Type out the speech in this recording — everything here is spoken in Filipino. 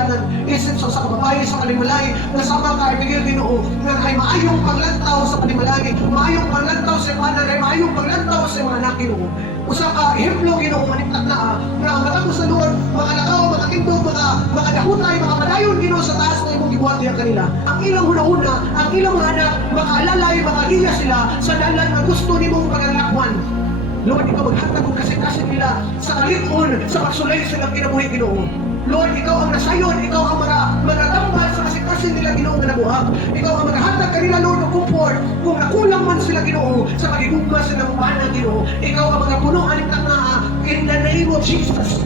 kasalanan isip sa kababayan sa kalimalay nga sama ka ibigay Ginoo nga kay maayong paglantaw sa kalimalay, maayong paglantaw sa panan, kay maayong paglantaw sa mga anak Ginoo. Usa ka ehemplo Ginoo manimtak na nga matapos sa Lord makalakaw, makakindog, makadahutay, makapadayon Ginoo sa taas na imong gibuhat diha kanila. Ang ilang una-una, ang ilang mga anak makaalalay, makaliya sila sa dalan nga gusto nimong pagalakwan. Lord, ikaw maghatag kong kasing-kasing nila sa kalikon, sa pagsulay sa ilang kinabuhi Ginoo. Lord, ikaw ang nasayon, ikaw ang magatambal sa kasing-kasing nila Ginoo nga nabuhat. Ikaw ang maghatag kanila Lord ng comfort kung nakulang man sila Ginoo sa pagigugma sa nang Ginoo. Ikaw ang magapuno aning tanga in the name of Jesus.